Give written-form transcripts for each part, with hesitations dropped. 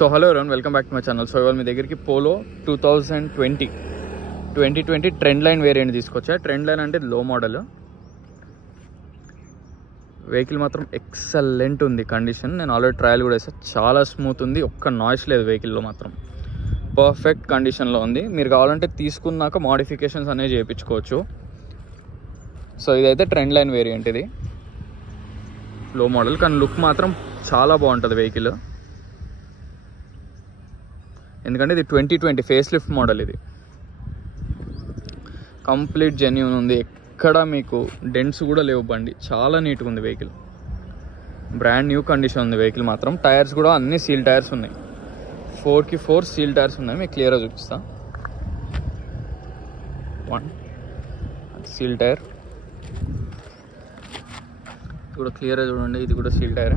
So hello ఎవరైనా welcome back to my channel. So ఇవాళ మీ దగ్గరికి పోలో 2020 ట్రెండ్ లైన్ వేరియంట్ తీసుకొచ్చా. ట్రెండ్ లైన్ అంటే లో మోడల్. వెహికల్ మాత్రం ఎక్సలెంట్ ఉంది కండిషన్. నేను ఆల్రెడీ ట్రయల్ కూడా వేసా, చాలా స్మూత్ ఉంది, ఒక్క నాయిస్ లేదు వెహికల్లో మాత్రం. పర్ఫెక్ట్ కండిషన్లో ఉంది. మీరు కావాలంటే తీసుకున్నాక మోడిఫికేషన్స్ అనేవి చేయించుకోవచ్చు. సో ఇదైతే ట్రెండ్ లైన్ వేరియంట్, ఇది లో మోడల్, కానీ లుక్ మాత్రం చాలా బాగుంటుంది వెహికల్. ఎందుకంటే ఇది 2020 ఫేస్ లిఫ్ట్ మోడల్. ఇది కంప్లీట్ జెన్యూన్ ఉంది, ఎక్కడ మీకు డెంట్స్ కూడా లేవు. బండి చాలా నీట్గా ఉంది వెహికల్, బ్రాండ్ న్యూ కండిషన్ ఉంది వెహికల్ మాత్రం. టైర్స్ కూడా అన్ని సీల్ టైర్స్ ఉన్నాయి, 4x4 సీల్ టైర్స్ ఉన్నాయి. మీకు క్లియర్గా చూపిస్తా. 1 సీల్ టైర్ కూడా క్లియర్గా చూడండి, ఇది కూడా seal tyre.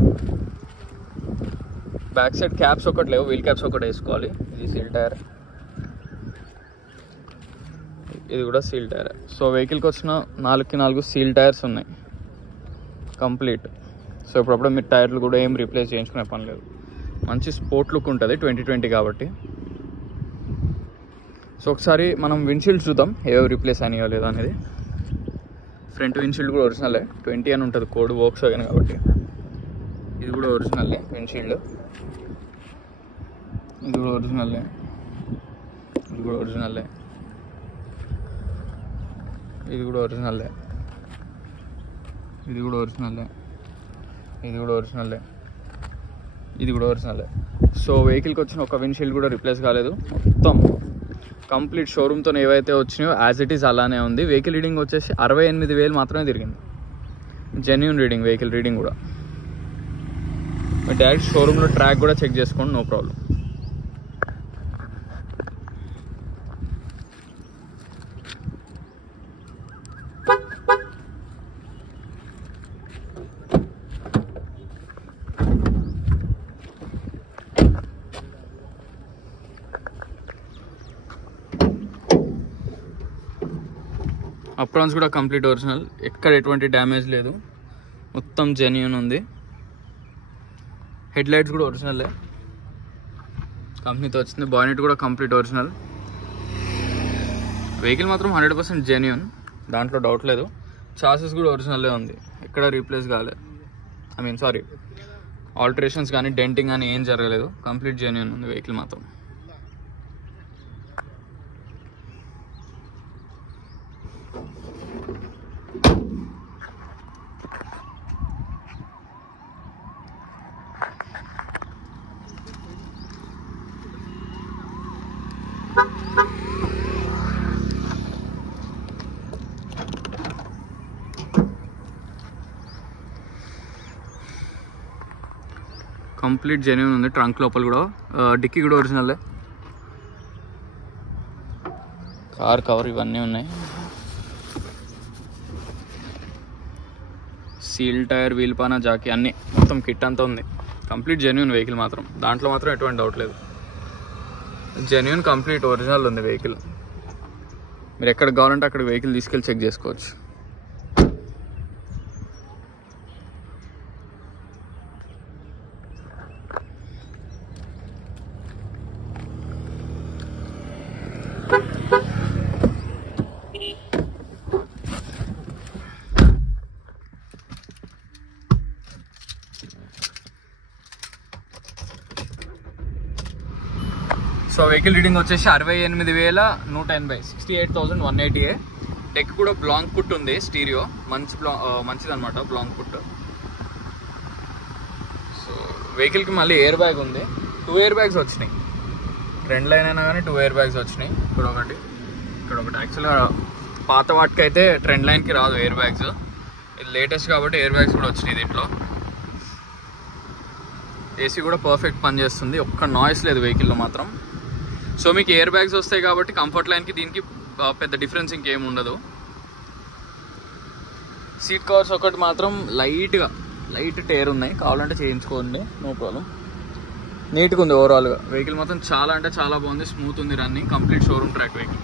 Back side caps ఒకటి లేవు, వీల్ క్యాప్స్ ఒకటి వేసుకోవాలి. ఇది సీల్ టైర్, ఇది కూడా సీల్ టైర్. సో వెహికల్కి వచ్చిన 4x4 సీల్ టైర్స్ ఉన్నాయి కంప్లీట్. సో ఇప్పుడప్పుడు మీరు టైర్లు కూడా ఏం రీప్లేస్ చేయించుకునే పని లేదు. మంచి స్పోర్ట్ లుక్ ఉంటుంది 2020 కాబట్టి. సో ఒకసారి మనం విండ్షీల్డ్ చూద్దాం ఏవో రీప్లేస్ అయినాయో లేదో అనేది. ఫ్రంట్ విండ్షీల్డ్ కూడా ఒరిజినలే, 20 అని ఉంటుంది కోడ్, వర్క్స్ అయ్యాను కాబట్టి. ఇది కూడా ఒరిజినల్లే విండ్షీల్డ్, ఇది కూడా ఒరిజినల్లే, ఇది కూడా ఒరిజినల్లే, ఇది కూడా ఒరిజినల్లే, ఇది కూడా ఒరిజినల్లే, ఇది కూడా ఒరిజినల్లే, ఇది కూడా ఒరిజినల్లే. సో వెహికల్కి వచ్చిన ఒక విండ్షీల్డ్ కూడా రిప్లేస్ కాలేదు. మొత్తం కంప్లీట్ షోరూమ్తో ఏవైతే వచ్చినాయో యాజ్ ఇట్ ఈస్ అలానే ఉంది. వెహికల్ రీడింగ్ వచ్చేసి 68,000 మాత్రమే తిరిగింది. జెన్యూన్ రీడింగ్, వెహికల్ రీడింగ్ కూడా. మీరు డైరెక్ట్ షోరూంలో ట్రాక్ కూడా చెక్ చేసుకోండి, నో ప్రాబ్లం. అప్రాన్స్ కూడా కంప్లీట్ ఒరిజినల్, ఎక్కడ ఎటువంటి డ్యామేజ్ లేదు, మొత్తం జెన్యూన్ ఉంది. హెడ్ లైట్స్ కూడా ఒరిజినల్లే, కంపెనీతో వచ్చింది. బానెట్ కూడా కంప్లీట్ ఒరిజినల్. వెహికల్ మాత్రం 100% జెన్యూన్, దాంట్లో డౌట్ లేదు. చాసెస్ కూడా ఒరిజినల్లే ఉంది, ఎక్కడ రీప్లేస్ కాలేదు. ఆల్టరేషన్స్ కానీ డెంటింగ్ కానీ ఏం జరగలేదు, కంప్లీట్ జెన్యూన్ ఉంది వెహికల్ మాత్రం. కంప్లీట్ జెన్యూన్ ఉంది. ట్రంక్ లోపల కూడా, డిక్కీ కూడా ఒరిజినల్లే. కార్ కవర్ ఇవన్నీ ఉన్నాయి. సీల్ టైర్, వీల్ పానా, జాకీ అన్నీ మొత్తం కిట్ అంతా ఉంది. కంప్లీట్ జెన్యూన్ వెహికల్ మాత్రం, దాంట్లో మాత్రం ఎటువంటి డౌట్ లేదు. జెన్యూన్ కంప్లీట్ ఒరిజినల్ ఉంది వెహికల్. మీరు ఎక్కడికి కావాలంటే అక్కడ వెహికల్ తీసుకెళ్ళి చెక్ చేసుకోవచ్చు. సో వెహికల్ రీడింగ్ వచ్చేసి 68,180, 68,180. డెక్ కూడా బ్లాంక్ పుట్ ఉంది, స్టీరియో మంచిదన్నమాట బ్లాంక్ పుట్. సో వెహికల్కి మళ్ళీ ఎయిర్ బ్యాగ్ ఉంది, 2 ఎయిర్ బ్యాగ్స్ వచ్చినాయి. ట్రెండ్ లైన్ అయినా కానీ 2 ఎయిర్ బ్యాగ్స్ వచ్చినాయి. ఇక్కడ ఒకటి, ఇక్కడ ఒకటి. యాక్చువల్గా పాత వాటికి అయితే ట్రెండ్ లైన్కి రాదు ఎయిర్ బ్యాగ్స్, ఇది లేటెస్ట్ కాబట్టి ఎయిర్ బ్యాగ్స్ కూడా వచ్చినాయి దీంట్లో. ఏసీ కూడా పర్ఫెక్ట్ పనిచేస్తుంది, ఒక్క నాయిస్ లేదు వెహికల్లో మాత్రం. సో మీకు ఎయిర్ బ్యాగ్స్ వస్తాయి కాబట్టి కంఫర్ట్ లైన్కి దీనికి పెద్ద డిఫరెన్స్ ఇంకేం ఉండదు. సీట్ కవర్స్ ఒకటి మాత్రం లైట్ టేర్ ఉన్నాయి, కావాలంటే చేయించుకోండి, నో ప్రాబ్లం. నీట్గా ఉంది ఓవరాల్గా వెహికల్ మాత్రం, చాలా అంటే చాలా బాగుంది, స్మూత్ ఉంది running. Complete showroom track vehicle.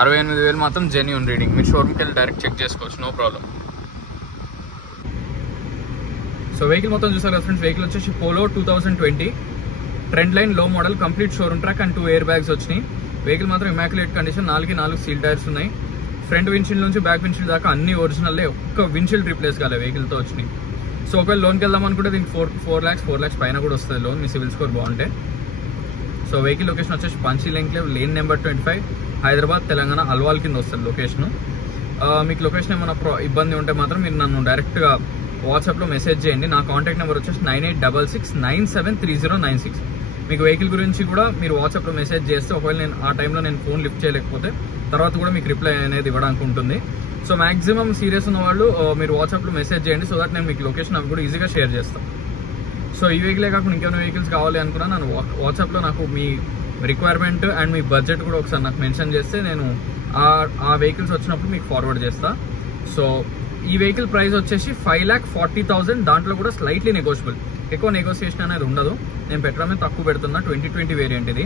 68,000 మాత్రం జెన్యూన్ రీడింగ్. మీరు షోరూమ్కి వెళ్ళి డైరెక్ట్ చెక్ చేసుకోవచ్చు, నో ప్రాబ్లం. సో వెహికల్ మొత్తం చూసారు కదా ఫ్రెండ్స్, వెహికల్ వచ్చేసి పోలో 2020 ట్రెండ్ లైన్ లో model, complete showroom track and 2 air bags వచ్చినాయి. వెహికల్ మాత్రం ఇమాక్యులేట్ కండిషన్, 4 సీల్ టైర్స్ ఉన్నాయి. ఫ్రంట్ విండ్షీల్డ్ నుంచి బ్యాక్ విండ్షీల్డ్ దాకా అన్ని ఒరిజినల్లే, ఒక్క విండ్షీల్డ్ రీప్లేస్ కాలే వెహికల్తో వచ్చినాయి. సో ఒకవేళ లోన్కి వెళ్దాం అనుకుంటే దీనికి 4 lakhs పైన కూడా వస్తుంది లోన్, మీ సివిల్ స్కోర్ బాగుంటే. సో వెహికల్ లొకేషన్ వచ్చేసి Panchsheel enclave, lane number 25, Hyderabad, Telangana, Alwal కింద వస్తుంది లొకేషన్. మీకు లొకేషన్ ఏమైనా ఇబ్బంది ఉంటే మాత్రం మీరు నన్ను డైరెక్ట్గా వాట్సాప్లో మెసేజ్ చేయండి. నా కాంటాక్ట్ నెంబర్ వచ్చేసి 9866973096. మీకు వెహికల్ గురించి కూడా మీరు వాట్సాప్లో మెసేజ్ చేస్తే ఒకవేళ నేను ఆ టైంలో నేను ఫోన్ లిఫ్ట్ చేయలేకపోతే తర్వాత కూడా మీకు రిప్లై అనేది ఇవ్వడానికి ఉంటుంది. సో మాక్సిమం సీరియస్ ఉన్న వాళ్ళు మీరు వాట్సాప్లో మెసేజ్ చేయండి, సో దట్ నేను మీకు లొకేషన్ అవి కూడా ఈజీగా షేర్ చేస్తాను. సో ఈ వెహికలే కాకుండా ఇంకేమైనా వెహికల్స్ కావాలి అనుకున్నా నన్ను వాట్సాప్లో నాకు మీ రిక్వైర్మెంట్ అండ్ మీ బడ్జెట్ కూడా ఒకసారి నాకు మెన్షన్ చేస్తే నేను ఆ వెహికల్స్ వచ్చినప్పుడు మీకు ఫార్వర్డ్ చేస్తా. సో ఈ వెహికల్ ప్రైస్ వచ్చేసి 5,40,000, దాంట్లో కూడా స్లైట్లీ నెగోషియబుల్, ఎక్కువ నెగోషియేషన్ అనేది ఉండదు. నేను పెట్టడమే తక్కువ పెడుతున్నా, 2020 వేరియంట్ ఇది.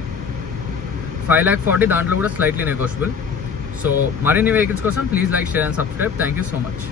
5,40,000, దాంట్లో కూడా స్లైట్లీ నెగోషియబుల్. సో మరిన్ని వెహికల్స్ కోసం please like, share and subscribe. Thank you so much.